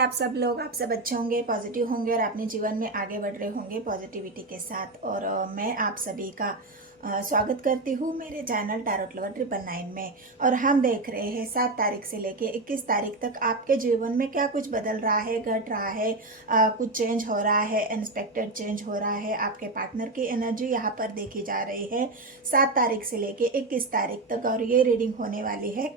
आप सब लोग, आप सब अच्छे होंगे, पॉजिटिव होंगे और अपने जीवन में आगे बढ़ रहे होंगे पॉजिटिविटी के साथ। और मैं आप सभी का स्वागत करती हूँ मेरे चैनल टैरोट लवर 999 में। और हम देख रहे हैं 7 तारीख से लेके 21 तारीख तक आपके जीवन में क्या कुछ बदल रहा है, घट रहा है, कुछ चेंज हो रहा है, अनएक्सपेक्टेड चेंज हो रहा है। आपके पार्टनर की एनर्जी यहाँ पर देखी जा रही है 7 तारीख से लेके 21 तारीख तक। और ये रीडिंग होने वाली है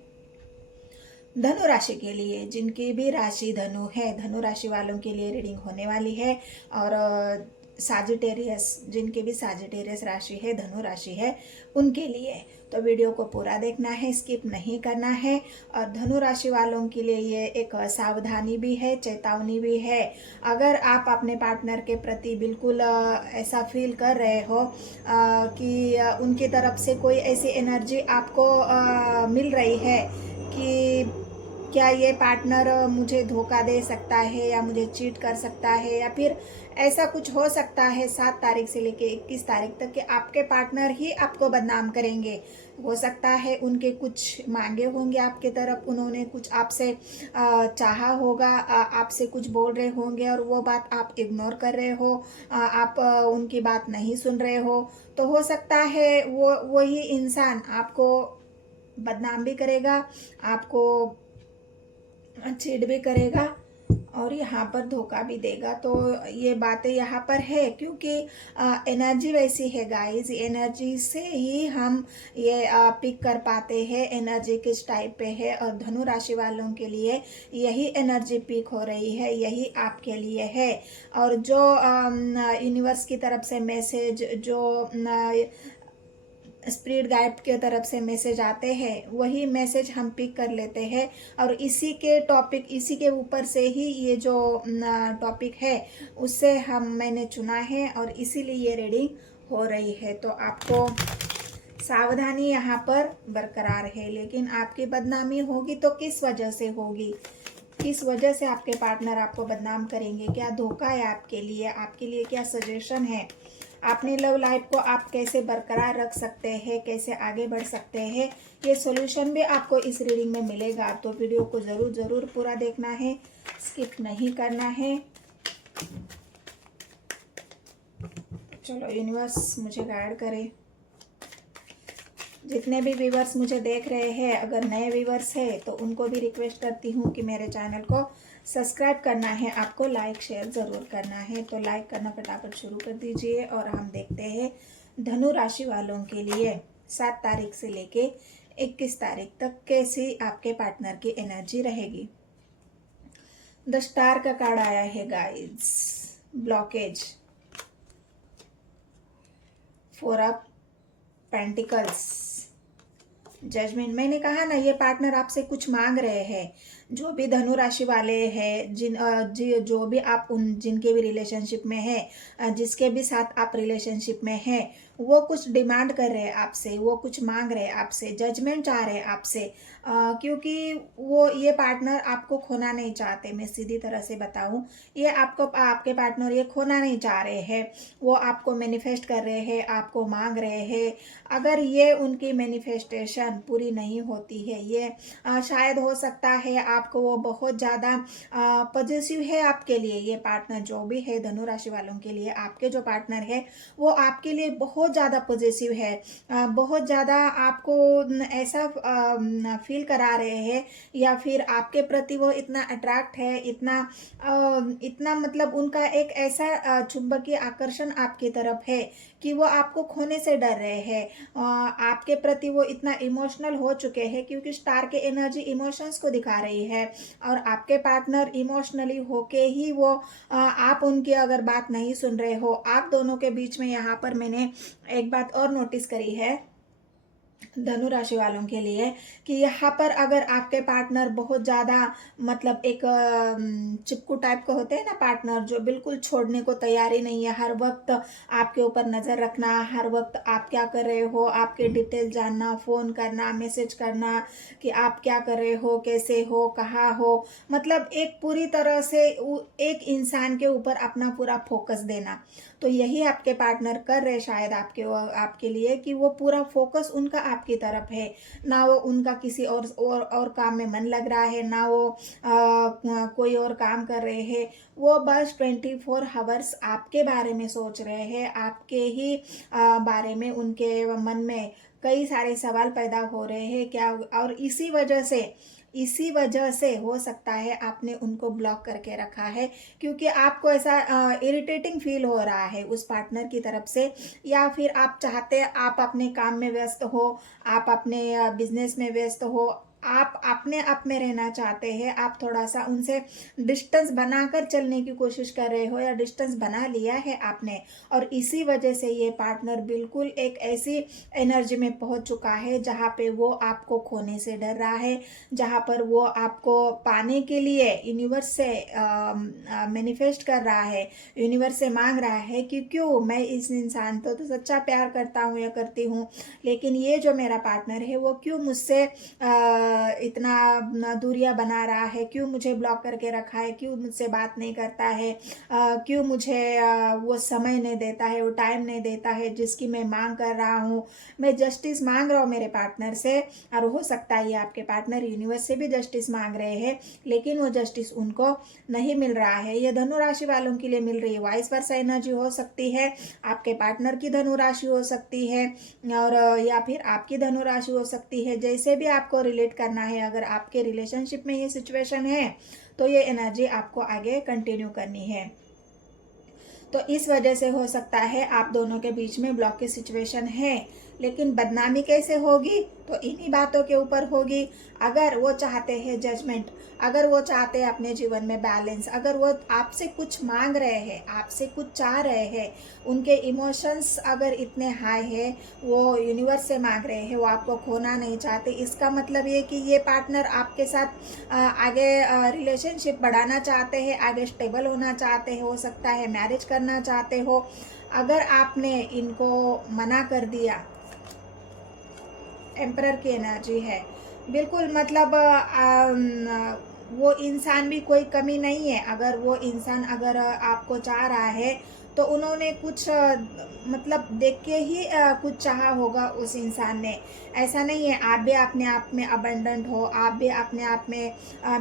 धनु राशि के लिए, जिनकी भी राशि धनु है, धनु राशि वालों के लिए रीडिंग होने वाली है। और साजिटेरियस, जिनकी भी साजिटेरियस राशि है, धनु राशि है, उनके लिए तो वीडियो को पूरा देखना है, स्किप नहीं करना है। और धनु राशि वालों के लिए ये एक सावधानी भी है, चेतावनी भी है। अगर आप अपने पार्टनर के प्रति बिल्कुल ऐसा फील कर रहे हो कि उनकी तरफ से कोई ऐसी एनर्जी आपको मिल रही है कि क्या ये पार्टनर मुझे धोखा दे सकता है या मुझे चीट कर सकता है, या फिर ऐसा कुछ हो सकता है 7 तारीख से लेके 21 तारीख तक कि आपके पार्टनर ही आपको बदनाम करेंगे। हो सकता है उनके कुछ मांगे होंगे आपके तरफ, उन्होंने कुछ आपसे चाहा होगा, आपसे कुछ बोल रहे होंगे और वो बात आप इग्नोर कर रहे हो, आप उनकी बात नहीं सुन रहे हो। तो हो सकता है वो वही इंसान आपको बदनाम भी करेगा, आपको चीट भी करेगा और यहाँ पर धोखा भी देगा। तो ये बातें यहाँ पर है क्योंकि एनर्जी वैसी है गाइस। एनर्जी से ही हम ये पिक कर पाते हैं एनर्जी किस टाइप पे है। और धनु राशि वालों के लिए यही एनर्जी पिक हो रही है, यही आपके लिए है। और जो यूनिवर्स की तरफ से मैसेज, जो स्पिरिट गाइड के तरफ से मैसेज आते हैं, वही मैसेज हम पिक कर लेते हैं। और इसी के टॉपिक, इसी के ऊपर से ही ये जो टॉपिक है उससे मैंने चुना है और इसीलिए ये रीडिंग हो रही है। तो आपको सावधानी यहाँ पर बरकरार है। लेकिन आपकी बदनामी होगी तो किस वजह से होगी, किस वजह से आपके पार्टनर आपको बदनाम करेंगे, क्या धोखा है आपके लिए क्या सजेशन है, अपनी लव लाइफ को आप कैसे बरकरार रख सकते हैं, कैसे आगे बढ़ सकते हैं, ये सॉल्यूशन भी आपको इस रीडिंग में मिलेगा। तो वीडियो को ज़रूर पूरा देखना है, स्किप नहीं करना है। चलो यूनिवर्स मुझे गाइड करे। जितने भी व्यूवर्स मुझे देख रहे हैं, अगर नए व्यूवर्स हैं तो उनको भी रिक्वेस्ट करती हूँ कि मेरे चैनल को सब्सक्राइब करना है, आपको लाइक शेयर ज़रूर करना है। तो लाइक करना फटाफट शुरू कर दीजिए। और हम देखते हैं धनु राशि वालों के लिए 7 तारीख से लेके 21 तारीख तक कैसी आपके पार्टनर की एनर्जी रहेगी। द स्टार का कार्ड आया है guys, blockage, 4 of pentacles, judgement. मैंने कहा ना, ये पार्टनर आपसे कुछ मांग रहे हैं। जो भी धनु राशि वाले हैं, जो भी आप जिनके भी रिलेशनशिप में है, जिसके भी साथ आप रिलेशनशिप में हैं, वो कुछ डिमांड कर रहे हैं आपसे, वो कुछ मांग रहे हैं आपसे, जजमेंट चाह रहे हैं आपसे। क्योंकि वो ये पार्टनर आपको खोना नहीं चाहते। मैं सीधी तरह से बताऊं, ये आपके पार्टनर ये खोना नहीं चाह रहे हैं। वो आपको मैनिफेस्ट कर रहे हैं, आपको मांग रहे हैं। अगर ये उनकी मैनिफेस्टेशन पूरी नहीं होती है, ये शायद हो सकता है आपको वो बहुत ज़्यादा पॉजिटिव है आपके लिए। ये पार्टनर जो भी है धनु राशि वालों के लिए, आपके जो पार्टनर है वो आपके लिए बहुत ज़्यादा पॉजिटिव है, बहुत ज़्यादा आपको ऐसा फील करा रहे हैं, या फिर आपके प्रति वो इतना अट्रैक्ट है, इतना मतलब उनका एक ऐसा चुंबकीय आकर्षण आपकी तरफ है कि वो आपको खोने से डर रहे हैं। आपके प्रति वो इतना इमोशनल हो चुके हैं, क्योंकि स्टार के एनर्जी इमोशंस को दिखा रही है। और आपके पार्टनर इमोशनली होके ही वो आप उनकी अगर बात नहीं सुन रहे हो, आप दोनों के बीच में यहाँ पर मैंने एक बात और नोटिस करी है धनु राशि वालों के लिए, कि यहाँ पर अगर आपके पार्टनर बहुत ज़्यादा मतलब एक चिपकू टाइप के होते हैं ना पार्टनर, जो बिल्कुल छोड़ने को तैयारी नहीं है, हर वक्त आपके ऊपर नज़र रखना, हर वक्त आप क्या कर रहे हो, आपके डिटेल जानना, फ़ोन करना, मैसेज करना कि आप क्या कर रहे हो, कैसे हो, कहाँ हो, मतलब एक पूरी तरह से एक इंसान के ऊपर अपना पूरा फोकस देना। तो यही आपके पार्टनर कर रहे शायद आपके लिए, कि वो पूरा फोकस उनका आपकी तरफ है, ना वो उनका किसी और काम में मन लग रहा है, ना वो कोई और काम कर रहे हैं। वो बस 24 आवर्स आपके बारे में सोच रहे हैं, आपके ही बारे में उनके मन में कई सारे सवाल पैदा हो रहे हैं क्या। और इसी वजह से हो सकता है आपने उनको ब्लॉक करके रखा है, क्योंकि आपको ऐसा इरिटेटिंग फील हो रहा है उस पार्टनर की तरफ से, या फिर आप चाहते आप अपने काम में व्यस्त हो, आप अपने बिजनेस में व्यस्त हो, आप अपने आप में रहना चाहते हैं, आप थोड़ा सा उनसे डिस्टेंस बनाकर चलने की कोशिश कर रहे हो, या डिस्टेंस बना लिया है आपने। और इसी वजह से ये पार्टनर बिल्कुल एक ऐसी एनर्जी में पहुंच चुका है जहाँ पे वो आपको खोने से डर रहा है, जहाँ पर वो आपको पाने के लिए यूनिवर्स से मैनिफेस्ट कर रहा है, यूनिवर्स से मांग रहा है कि क्यों मैं इस इंसान तो सच्चा प्यार करता हूँ या करती हूँ, लेकिन ये जो मेरा पार्टनर है वो क्यों मुझसे इतना दूरियां बना रहा है, क्यों मुझे ब्लॉक करके रखा है, क्यों मुझसे बात नहीं करता है, क्यों मुझे वो समय नहीं देता है, वो टाइम नहीं देता है जिसकी मैं मांग कर रहा हूँ। मैं जस्टिस मांग रहा हूँ मेरे पार्टनर से, और हो सकता है ये आपके पार्टनर यूनिवर्स से भी जस्टिस मांग रहे हैं, लेकिन वो जस्टिस उनको नहीं मिल रहा है। ये धनु राशि वालों के लिए मिल रही है, वाइस वर्सा एनर्जी हो सकती है, आपके पार्टनर की धनु राशि हो सकती है, और या फिर आपकी धनु राशि हो सकती है। जैसे भी आपको रिलेट करना है, अगर आपके रिलेशनशिप में ये सिचुएशन है तो ये एनर्जी आपको आगे कंटिन्यू करनी है। तो इस वजह से हो सकता है आप दोनों के बीच में ब्लॉक की सिचुएशन है, लेकिन बदनामी कैसे होगी, तो इन्हीं बातों के ऊपर होगी। अगर वो चाहते हैं जजमेंट, अगर वो चाहते हैं अपने जीवन में बैलेंस, अगर वो आपसे कुछ मांग रहे हैं, आपसे कुछ चाह रहे हैं, उनके इमोशंस अगर इतने हाई है, वो यूनिवर्स से मांग रहे हैं, वो आपको खोना नहीं चाहते, इसका मतलब ये कि ये पार्टनर आपके साथ आगे रिलेशनशिप बढ़ाना चाहते हैं, आगे स्टेबल होना चाहते हैं, हो सकता है मैरिज करना चाहते हो। अगर आपने इनको मना कर दिया, एम्परर की एनर्जी है, बिल्कुल मतलब वो इंसान भी कोई कमी नहीं है। अगर वो इंसान अगर आपको चाह रहा है तो उन्होंने कुछ मतलब देख के ही कुछ चाहा होगा उस इंसान ने। ऐसा नहीं है आप भी अपने आप में अबंडेंट हो, आप भी अपने आप में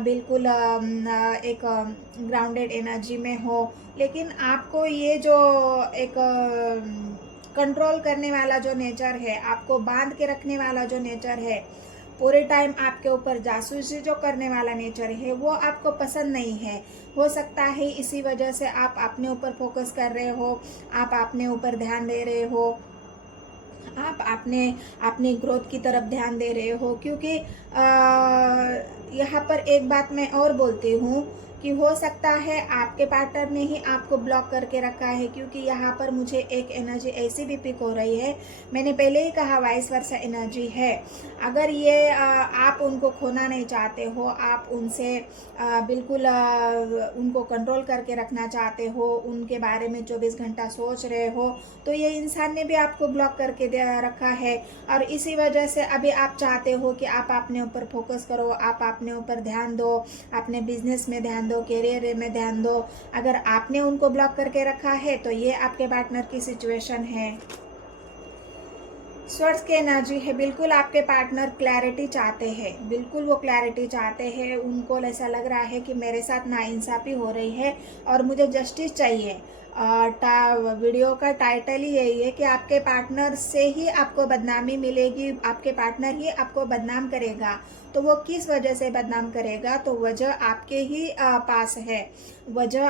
बिल्कुल एक ग्राउंडेड एनर्जी में हो, लेकिन आपको ये जो एक कंट्रोल करने वाला जो नेचर है, आपको बांध के रखने वाला जो नेचर है, पूरे टाइम आपके ऊपर जासूसी जो करने वाला नेचर है, वो आपको पसंद नहीं है। हो सकता है इसी वजह से आप अपने ऊपर फोकस कर रहे हो, आप अपने ऊपर ध्यान दे रहे हो, आप अपने ग्रोथ की तरफ ध्यान दे रहे हो। क्योंकि यहाँ पर एक बात मैं और बोलती हूँ कि हो सकता है आपके पार्टनर ने ही आपको ब्लॉक करके रखा है, क्योंकि यहाँ पर मुझे एक एनर्जी ऐसी भी पिक हो रही है, मैंने पहले ही कहा वाइस वर्सा एनर्जी है। अगर ये आप उनको खोना नहीं चाहते हो, आप उनसे बिल्कुल उनको कंट्रोल करके रखना चाहते हो, उनके बारे में 24 घंटा सोच रहे हो, तो ये इंसान ने भी आपको ब्लॉक करके दे रखा है। और इसी वजह से अभी आप चाहते हो कि आप अपने ऊपर फोकस करो, आप अपने ऊपर ध्यान दो, अपने बिजनेस में ध्यान दो, करियर में ध्यान दो। अगर आपने उनको ब्लॉक करके रखा है तो ये आपके पार्टनर की सिचुएशन है। स्वर्स की एनर्जी है, बिल्कुल आपके पार्टनर क्लैरिटी चाहते हैं, बिल्कुल वो क्लैरिटी चाहते हैं। उनको ऐसा लग रहा है कि मेरे साथ नाइंसाफ़ी हो रही है और मुझे जस्टिस चाहिए। वीडियो का टाइटल ही यही है कि आपके पार्टनर से ही आपको बदनामी मिलेगी, आपके पार्टनर ही आपको बदनाम करेगा। तो वो किस वजह से बदनाम करेगा, तो वजह आपके ही पास है, वजह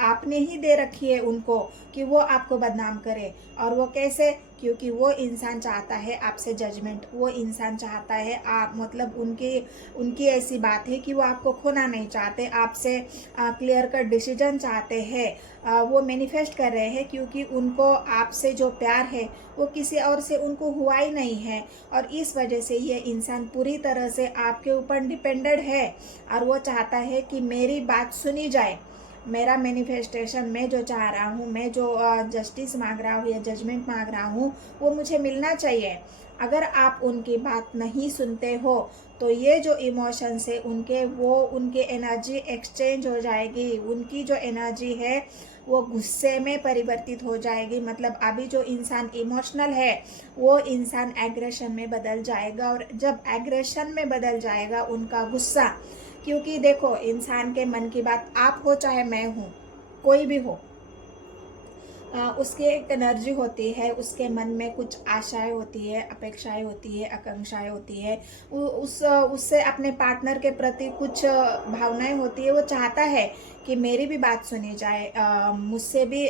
आपने ही दे रखी है उनको कि वो आपको बदनाम करे। और वो कैसे, क्योंकि वो इंसान चाहता है आपसे जजमेंट, वो इंसान चाहता है आप मतलब उनकी ऐसी बात है कि वो आपको खोना नहीं चाहते, आपसे क्लियर कट डिसीजन चाहते हैं। वो मैनिफेस्ट कर रहे हैं क्योंकि उनको आपसे जो प्यार है वो किसी और से उनको हुआ ही नहीं है। और इस वजह से ये इंसान पूरी तरह से आपके ऊपर डिपेंडेंट है, और वो चाहता है कि मेरी बात सुनी जाए, मेरा मैनिफेस्टेशन, मैं जो चाह रहा हूँ, मैं जो जस्टिस मांग रहा हूँ या जजमेंट मांग रहा हूँ, वो मुझे मिलना चाहिए। अगर आप उनकी बात नहीं सुनते हो तो ये जो इमोशंस है उनके, वो उनकी एनर्जी एक्सचेंज हो जाएगी। उनकी जो एनर्जी है वो गुस्से में परिवर्तित हो जाएगी। मतलब अभी जो इंसान इमोशनल है वो इंसान एग्रेशन में बदल जाएगा, और जब एग्रेशन में बदल जाएगा उनका गुस्सा, क्योंकि देखो इंसान के मन की बात, आप हो चाहे मैं हूँ, कोई भी हो, उसकी एक एनर्जी होती है, उसके मन में कुछ आशाएं होती है, अपेक्षाएं होती है, आकांक्षाएं होती है, उससे अपने पार्टनर के प्रति कुछ भावनाएं होती है। वो चाहता है कि मेरी भी बात सुनी जाए, मुझसे भी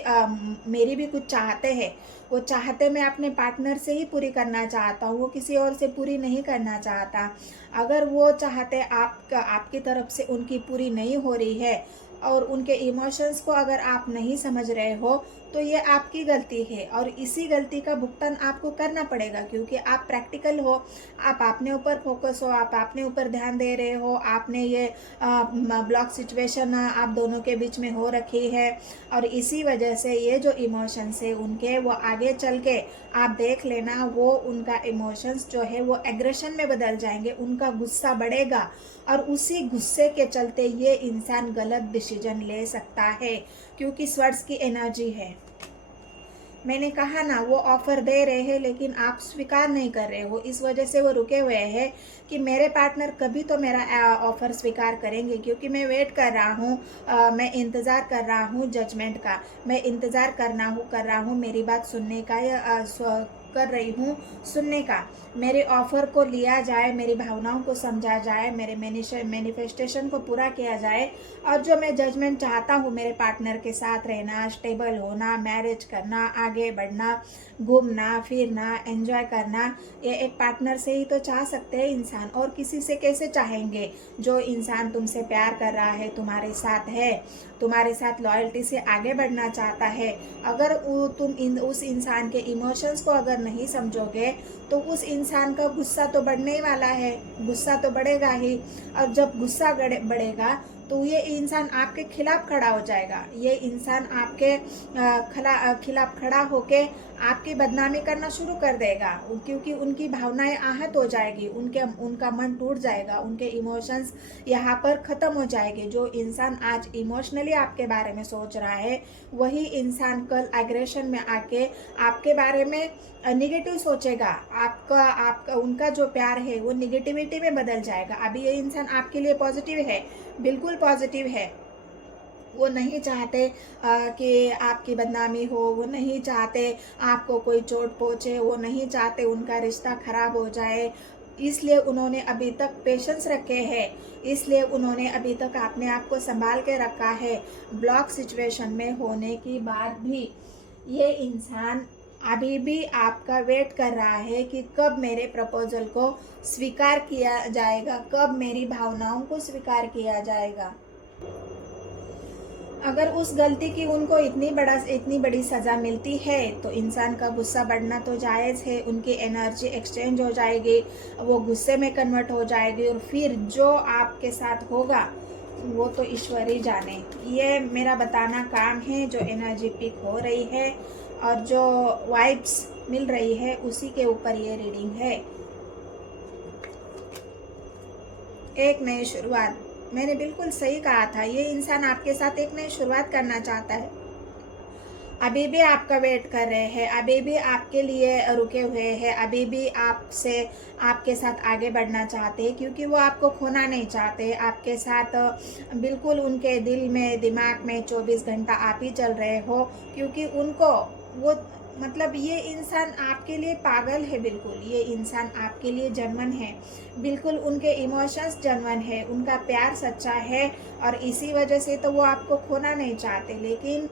मेरी भी कुछ चाहते हैं। वो चाहते मैं अपने पार्टनर से ही पूरी करना चाहता हूँ, वो किसी और से पूरी नहीं करना चाहता। अगर वो चाहते आपकी तरफ से उनकी पूरी नहीं हो रही है और उनके इमोशंस को अगर आप नहीं समझ रहे हो, तो ये आपकी गलती है, और इसी गलती का भुगतान आपको करना पड़ेगा, क्योंकि आप प्रैक्टिकल हो, आप अपने ऊपर फोकस हो, आप अपने ऊपर ध्यान दे रहे हो। आपने ये ब्लॉक सिचुएशन आप दोनों के बीच में हो रखी है, और इसी वजह से ये जो इमोशंस है उनके, वो आगे चल के आप देख लेना, वो उनका इमोशंस जो है वो एग्रेशन में बदल जाएंगे, उनका गुस्सा बढ़ेगा, और उसी गुस्से के चलते ये इंसान गलत डिसीजन ले सकता है, क्योंकि स्वर्ड्स की एनर्जी है। मैंने कहा ना, वो ऑफर दे रहे हैं लेकिन आप स्वीकार नहीं कर रहे हो, इस वजह से वो रुके हुए हैं कि मेरे पार्टनर कभी तो मेरा ऑफर स्वीकार करेंगे, क्योंकि मैं वेट कर रहा हूँ, मैं इंतज़ार कर रहा हूँ जजमेंट का, मैं इंतज़ार कर रहा हूँ मेरी बात सुनने का, या कर रही हूँ सुनने का, मेरे ऑफर को लिया जाए, मेरी भावनाओं को समझा जाए, मेरे मैनिफेस्टेशन को पूरा किया जाए, और जो मैं जजमेंट चाहता हूँ मेरे पार्टनर के साथ रहना, स्टेबल होना, मैरिज करना, आगे बढ़ना, घूमना फिरना, एंजॉय करना, ये एक पार्टनर से ही तो चाह सकते हैं इंसान, और किसी से कैसे चाहेंगे। जो इंसान तुमसे प्यार कर रहा है, तुम्हारे साथ है, तुम्हारे साथ लॉयल्टी से आगे बढ़ना चाहता है, अगर तुम उस इंसान के इमोशंस को अगर नहीं समझोगे, तो उस इंसान का गुस्सा तो बढ़ने ही वाला है, गुस्सा तो बढ़ेगा ही, और जब गुस्सा बढ़ेगा तो ये इंसान आपके खिलाफ खड़ा हो जाएगा, ये इंसान आपके खिलाफ खड़ा होके आपकी बदनामी करना शुरू कर देगा, क्योंकि उनकी भावनाएं आहत हो जाएगी, उनका मन टूट जाएगा, उनके इमोशंस यहाँ पर ख़त्म हो जाएंगे। जो इंसान आज इमोशनली आपके बारे में सोच रहा है, वही इंसान कल एग्रेशन में आके आपके बारे में निगेटिव सोचेगा, आपका उनका जो प्यार है वो निगेटिविटी में बदल जाएगा। अभी ये इंसान आपके लिए पॉजिटिव है, बिल्कुल पॉजिटिव है, वो नहीं चाहते कि आपकी बदनामी हो, वो नहीं चाहते आपको कोई चोट पहुँचे, वो नहीं चाहते उनका रिश्ता खराब हो जाए, इसलिए उन्होंने अभी तक पेशेंस रखे हैं, इसलिए उन्होंने अभी तक अपने आप को संभाल के रखा है। ब्लॉक सिचुएशन में होने के बाद भी ये इंसान अभी भी आपका वेट कर रहा है कि कब मेरे प्रपोजल को स्वीकार किया जाएगा, कब मेरी भावनाओं को स्वीकार किया जाएगा। अगर उस गलती की उनको इतनी बड़ी सज़ा मिलती है, तो इंसान का गुस्सा बढ़ना तो जायज़ है, उनकी एनर्जी एक्सचेंज हो जाएगी, वो गुस्से में कन्वर्ट हो जाएगी, और फिर जो आपके साथ होगा वो तो ईश्वर ही जाने। ये मेरा बताना काम है, जो एनर्जी पिक हो रही है और जो वाइब्स मिल रही है उसी के ऊपर ये रीडिंग है। एक नई शुरुआत, मैंने बिल्कुल सही कहा था, ये इंसान आपके साथ एक नई शुरुआत करना चाहता है, अभी भी आपका वेट कर रहे हैं, अभी भी आपके लिए रुके हुए हैं, अभी भी आपके साथ आगे बढ़ना चाहते हैं, क्योंकि वो आपको खोना नहीं चाहते, आपके साथ बिल्कुल उनके दिल में दिमाग में 24 घंटा आप ही चल रहे हो, क्योंकि उनको वो मतलब ये इंसान आपके लिए पागल है, बिल्कुल ये इंसान आपके लिए जेन्युइन है, बिल्कुल उनके इमोशंस जेन्युइन है, उनका प्यार सच्चा है, और इसी वजह से तो वो आपको खोना नहीं चाहते। लेकिन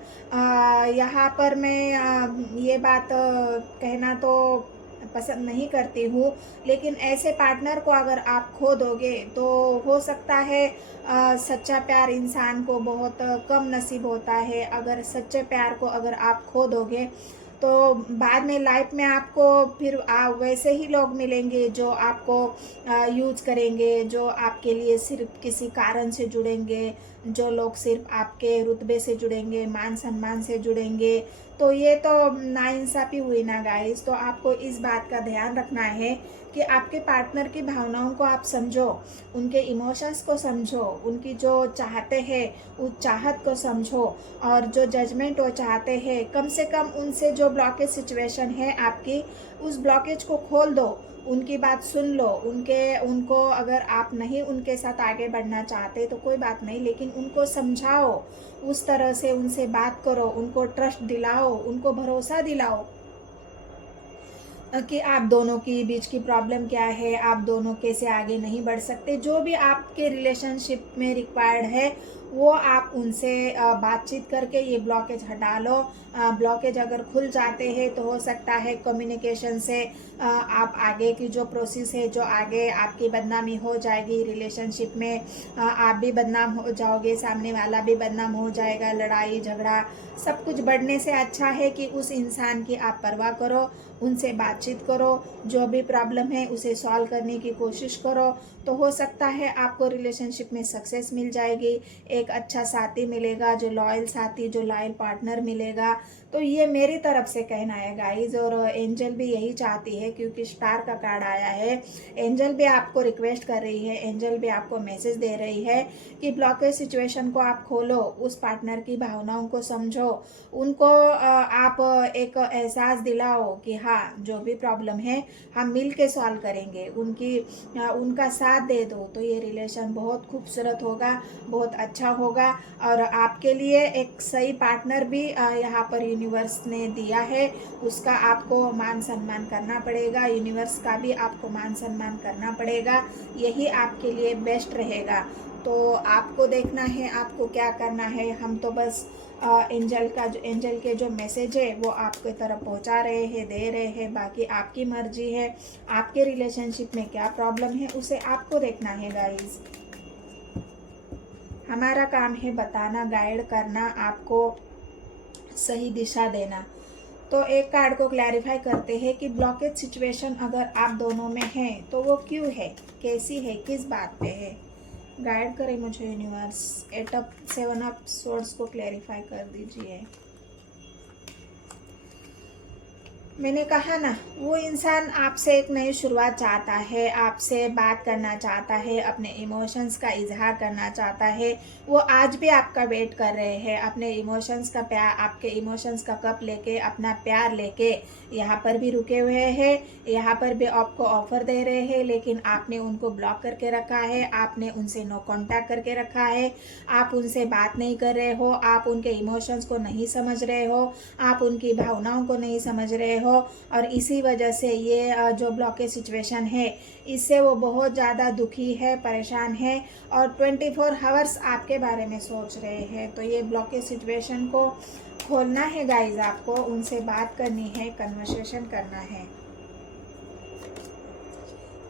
यहाँ पर मैं ये बात कहना तो पसंद नहीं करती हूँ, लेकिन ऐसे पार्टनर को अगर आप खो दोगे तो हो सकता है सच्चा प्यार इंसान को बहुत कम नसीब होता है। अगर सच्चे प्यार को अगर आप खो दोगे तो बाद में लाइफ में आपको फिर वैसे ही लोग मिलेंगे जो आपको यूज करेंगे, जो आपके लिए सिर्फ किसी कारण से जुड़ेंगे, जो लोग सिर्फ आपके रुतबे से जुड़ेंगे, मान सम्मान से जुड़ेंगे। तो ये तो नाइंसाफ़ी हुई ना गाइस। तो आपको इस बात का ध्यान रखना है कि आपके पार्टनर की भावनाओं को आप समझो, उनके इमोशंस को समझो, उनकी जो चाहते हैं उस चाहत को समझो, और जो जजमेंट वो चाहते हैं कम से कम उनसे जो ब्लॉकेज सिचुएशन है आपकी, उस ब्लॉकेज को खोल दो, उनकी बात सुन लो। उनको अगर आप नहीं उनके साथ आगे बढ़ना चाहते तो कोई बात नहीं, लेकिन उनको समझाओ, उस तरह से उनसे बात करो, उनको ट्रस्ट दिलाओ, उनको भरोसा दिलाओ कि आप दोनों की बीच की प्रॉब्लम क्या है, आप दोनों कैसे आगे नहीं बढ़ सकते। जो भी आपके रिलेशनशिप में रिक्वायर्ड है वो आप उनसे बातचीत करके ये ब्लॉकेज हटा लो। ब्लॉकेज अगर खुल जाते हैं तो हो सकता है कम्युनिकेशन से आप आगे की जो प्रोसेस है, जो आगे आपकी बदनामी हो जाएगी रिलेशनशिप में, आप भी बदनाम हो जाओगे, सामने वाला भी बदनाम हो जाएगा, लड़ाई झगड़ा सब कुछ बढ़ने से अच्छा है कि उस इंसान की आप परवाह करो, उनसे बातचीत करो, जो भी प्रॉब्लम है उसे सॉल्व करने की कोशिश करो। तो हो सकता है आपको रिलेशनशिप में सक्सेस मिल जाएगी, एक अच्छा साथी मिलेगा, जो लॉयल साथी, जो लॉयल पार्टनर मिलेगा। तो ये मेरी तरफ से कहना है गाइज, और एंजल भी यही चाहती है, क्योंकि स्टार का कार्ड आया है। एंजल भी आपको रिक्वेस्ट कर रही है, एंजल भी आपको मैसेज दे रही है कि ब्लॉकेज सिचुएशन को आप खोलो, उस पार्टनर की भावनाओं को समझो, उनको आप एक एहसास दिलाओ कि हाँ जो भी प्रॉब्लम है हम मिल के सॉल्व करेंगे, उनका साथ दे दो। तो ये रिलेशन बहुत खूबसूरत होगा, बहुत अच्छा होगा, और आपके लिए एक सही पार्टनर भी यहाँ पर यूनिवर्स ने दिया है, उसका आपको मान सम्मान करना पड़ेगा, यूनिवर्स का भी आपको मान सम्मान करना पड़ेगा, यही आपके लिए बेस्ट रहेगा। तो आपको देखना है आपको क्या करना है। हम तो बस एंजल के जो मैसेज है वो आपके तरफ पहुंचा रहे हैं, दे रहे हैं, बाकी आपकी मर्जी है, आपके रिलेशनशिप में क्या प्रॉब्लम है उसे आपको देखना है गाइस। हमारा काम है बताना, गाइड करना, आपको सही दिशा देना। तो एक कार्ड को क्लैरिफाई करते हैं कि ब्लॉकेज सिचुएशन अगर आप दोनों में है तो वो क्यों है, कैसी है, किस बात पे है। गाइड करें मुझे यूनिवर्स। 7 ऑफ सोर्ड्स को क्लैरिफाई कर दीजिए। मैंने कहा ना, वो इंसान आपसे एक नई शुरुआत चाहता है, आपसे बात करना चाहता है, अपने इमोशंस का इजहार करना चाहता है। वो आज भी आपका वेट कर रहे हैं, अपने इमोशंस का प्यार, आपके इमोशंस का कप लेके, अपना प्यार लेके यहाँ पर भी रुके हुए हैं, यहाँ पर भी आपको ऑफर दे रहे हैं, लेकिन आपने उनको ब्लॉक करके रखा है, आपने उनसे नो कांटेक्ट करके रखा है, आप उनसे बात नहीं कर रहे हो, आप उनके इमोशंस को नहीं समझ रहे हो, आप उनकी भावनाओं को नहीं समझ रहे हो, और इसी वजह से ये जो ब्लॉकेज सिचुएशन है इससे वो बहुत ज़्यादा दुखी है, परेशान है, और 24 आवर्स आपके बारे में सोच रहे हैं। तो ये ब्लॉकेज सिचुएशन को खोलना है गाइज, आपको उनसे बात करनी है, कन्वर्सेशन करना है।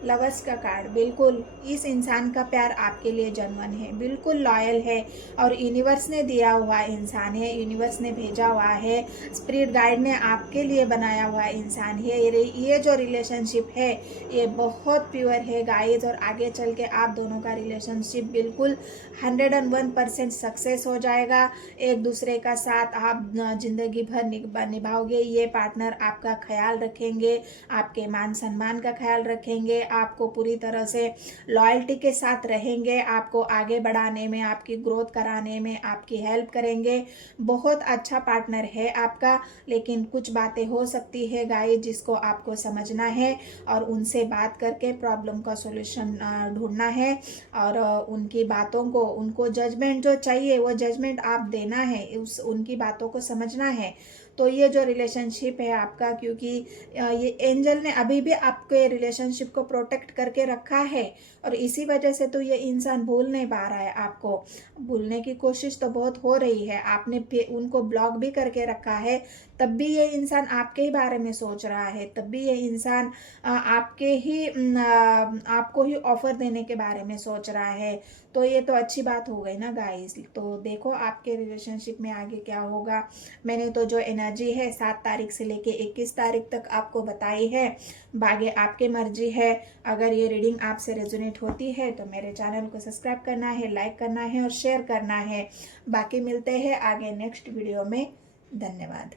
लवर्स का कार्ड, बिल्कुल इस इंसान का प्यार आपके लिए जेन्युइन है, बिल्कुल लॉयल है, और यूनिवर्स ने दिया हुआ इंसान है, यूनिवर्स ने भेजा हुआ है, स्पिरिट गाइड ने आपके लिए बनाया हुआ इंसान है। ये जो रिलेशनशिप है ये बहुत प्योर है गाइज, और आगे चल के आप दोनों का रिलेशनशिप बिल्कुल 101% सक्सेस हो जाएगा। एक दूसरे का साथ आप जिंदगी भर निभाओगे। ये पार्टनर आपका ख्याल रखेंगे, आपके मान सम्मान का ख्याल रखेंगे, आपको पूरी तरह से लॉयल्टी के साथ रहेंगे, आपको आगे बढ़ाने में, आपकी ग्रोथ कराने में आपकी हेल्प करेंगे। बहुत अच्छा पार्टनर है आपका, लेकिन कुछ बातें हो सकती है गाइस जिसको आपको समझना है, और उनसे बात करके प्रॉब्लम का सॉल्यूशन ढूंढना है, और उनकी बातों को, उनको जजमेंट जो चाहिए वो जजमेंट आप देना है, उनकी बातों को समझना है। तो ये जो रिलेशनशिप है आपका, क्योंकि ये एंजल ने अभी भी आपके रिलेशनशिप को प्रोटेक्ट करके रखा है, और इसी वजह से तो ये इंसान भूल नहीं पा रहा है आपको। भूलने की कोशिश तो बहुत हो रही है, आपने उनको ब्लॉक भी करके रखा है, तब भी ये इंसान आपके ही बारे में सोच रहा है, तब भी ये इंसान आपको ही ऑफर देने के बारे में सोच रहा है। तो ये तो अच्छी बात हो गई ना गाइस। तो देखो आपके रिलेशनशिप में आगे क्या होगा। मैंने तो जो एनर्जी है 7 तारीख से लेके 21 तारीख तक आपको बताई है, बाकी आपके मर्जी है। अगर ये रीडिंग आपसे रेजोनेट होती है तो मेरे चैनल को सब्सक्राइब करना है, लाइक करना है और शेयर करना है। बाकी मिलते हैं आगे नेक्स्ट वीडियो में। धन्यवाद।